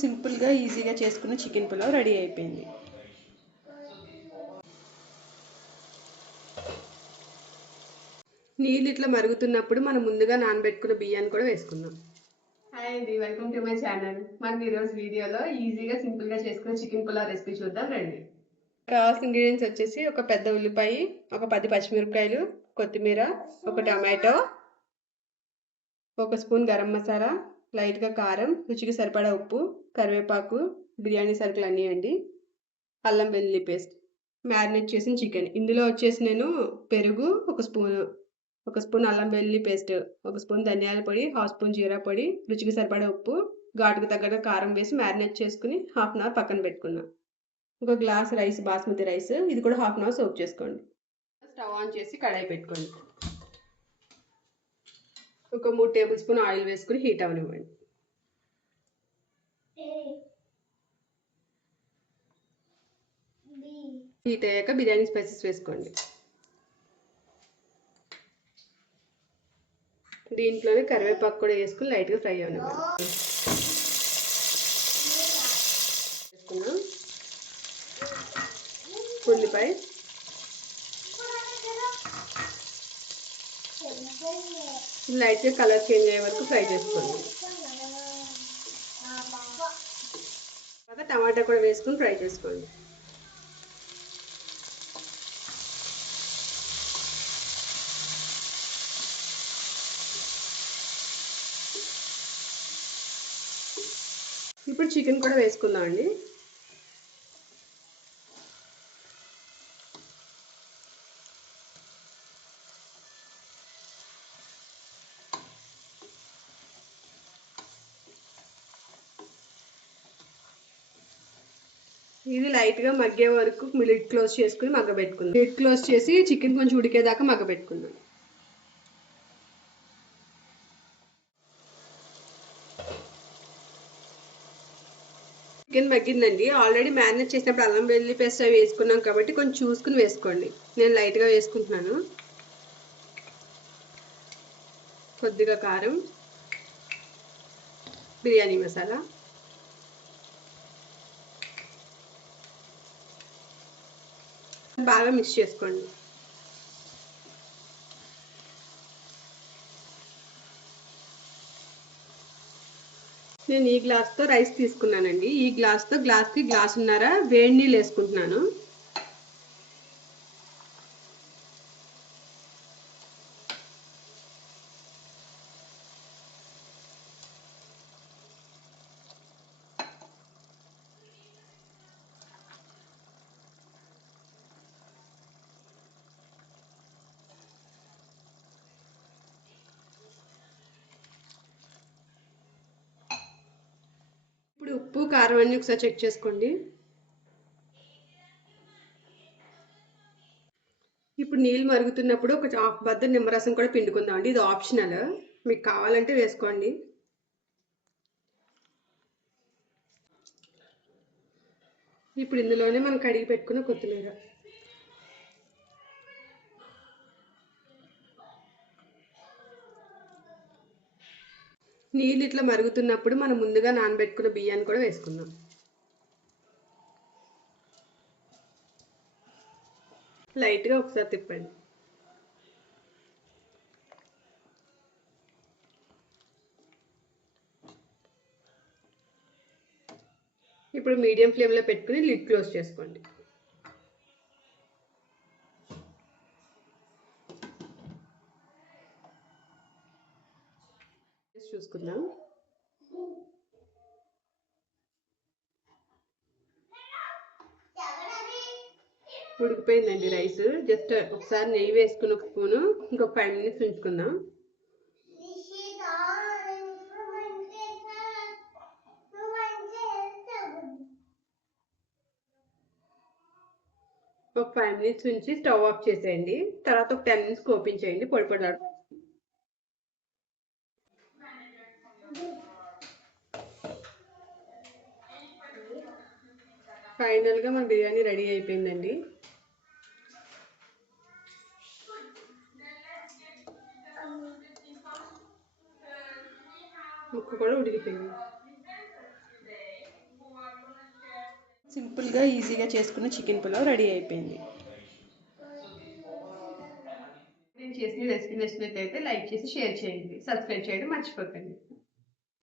సింపుల్గా ఈజీగా చేసుకున్న చికెన్ పులావ్ రెడీ అయిపోయింది. నీళ్ళు ఇట్లా మరుగుతున్నప్పుడు మనం ముందుగా నానబెట్టుకున్న బియ్యాన్ని కూడా వేసుకుందాం. హాయ్ అండి, వెల్కమ్ టు మై ఛానల్. మనం ఈరోజు వీడియోలో ఈజీగా సింపుల్గా చేసుకున్న చికెన్ పులావ్ రెసిపీ చూద్దాం రండి. కావాల్సిన ఇంగ్రీడియంట్స్ వచ్చేసి ఒక పెద్ద ఉల్లిపాయ, ఒక 10 పచ్చిమిరపకాయలు, కొత్తిమీర, ఒక టమాటో, ఒక స్పూన్ గరం మసాలా, లైట్గా కారం, రుచికి సరిపడా ఉప్పు, కరివేపాకు, బిర్యానీ సరుకులు అన్నీ అండి, అల్లం వెల్లుల్లి పేస్ట్, మ్యారినేట్ చేసిన చికెన్. ఇందులో వచ్చేసి నేను పెరుగు ఒక స్పూన్ అల్లం వెల్లుల్లి పేస్ట్, ఒక స్పూన్ ధనియాల పొడి, హాఫ్ స్పూన్ జీరా పొడి, రుచికి సరిపడా ఉప్పు, ఘాటుకు తగ్గట్టు కారం వేసి మ్యారినేట్ చేసుకుని హాఫ్ అన్ అవర్ పక్కన పెట్టుకున్నాం. ఒక గ్లాస్ రైస్, బాస్మతి రైస్, ఇది కూడా హాఫ్ అన్ అవర్ సోక్ చేసుకోండి. స్టవ్ ఆన్ చేసి కడాయి పెట్టుకోండి. ఒక 3 టేబుల్ స్పూన్ ఆయిల్ వేసుకుని హీట్ అవనివ్వండి. హీట్ అయ్యాక బిర్యానీ స్పైసెస్ వేసుకోండి. దీంట్లోనే కరివేపాకు కూడా వేసుకుని లైట్గా ఫ్రై అవనివ్వండి. వేసుకున్నాం ఉల్లిపాయ, లైట్గా కలర్ చేంజ్ అయ్యే వరకు ఫ్రై చేసుకోండి. తర్వాత టమాటా కూడా వేసుకుని ఫ్రై చేసుకోండి. ఇప్పుడు చికెన్ కూడా వేసుకుందాం అండి. ఇది లైట్గా మగ్గే వరకు లిడ్ క్లోజ్ చేసుకుని మగ్గబెట్టుకుందాం. లిడ్ క్లోజ్ చేసి చికెన్ కొంచెం ఉడికేదాకా మగ్గబెట్టుకుందాం. చికెన్ మగ్గిందండి. ఆల్రెడీ మ్యారినేట్ చేసినప్పుడు అల్లం వెల్లుల్లి పేస్ట్ అవి వేసుకున్నాం కాబట్టి కొంచెం చూసుకుని వేసుకోండి. నేను లైట్గా వేసుకుంటున్నాను. కొద్దిగా కారం, బిర్యానీ మసాలా, బాగా మిక్స్ చేసుకోండి. నేను ఈ గ్లాస్తో రైస్ తీసుకున్నానండి. ఈ గ్లాస్తో గ్లాస్కి గ్లాసున్నర వేడి నీళ్ళు వేసుకుంటున్నాను. ఇప్పుడు ఉప్పు, కారం అన్నీ ఒకసారి చెక్ చేసుకోండి. ఇప్పుడు నీళ్ళు మరుగుతున్నప్పుడు ఒక హాఫ్ బద్ద నిమ్మరసం కూడా పిండుకుందాం అండి. ఇది ఆప్షనల్, మీకు కావాలంటే వేసుకోండి. ఇప్పుడు ఇందులోనే మనం కడిగి పెట్టుకున్న కొత్తిమీర, నీళ్ళు ఇట్లా మరుగుతున్నప్పుడు మనం ముందుగా నానబెట్టుకున్న బియ్యాన్ని కూడా వేసుకుందాం. లైట్గా ఒకసారి తిప్పండి. ఇప్పుడు మీడియం ఫ్లేమ్లో పెట్టుకుని లిడ్ క్లోజ్ చేసుకోండి. చూసుకుందాం. ఉడికిపోయిందండి రైస్. జస్ట్ ఒకసారి నెయ్యి వేసుకుని ఒక స్పూను ఇంకొక 5 మినిట్స్ ఉంచుకుందాం. ఒక 5 మినిట్స్ ఉంచి స్టవ్ ఆఫ్ చేసేయండి. తర్వాత ఒక 10 మినిట్స్ కోపించేయండి. పొడి పొడి ఫైనల్గా మన బిర్యానీ రెడీ అయిపోయిందండి. ముక్క కూడా ఉడికిపోయింది. సింపుల్గా ఈజీగా చేసుకున్న చికెన్ పులావ్ రెడీ అయిపోయింది. నేను చేసిన రెసిపీ నచ్చినట్లయితే లైక్ చేసి షేర్ చేయండి, సబ్స్క్రైబ్ చేయడం మర్చిపోకండి.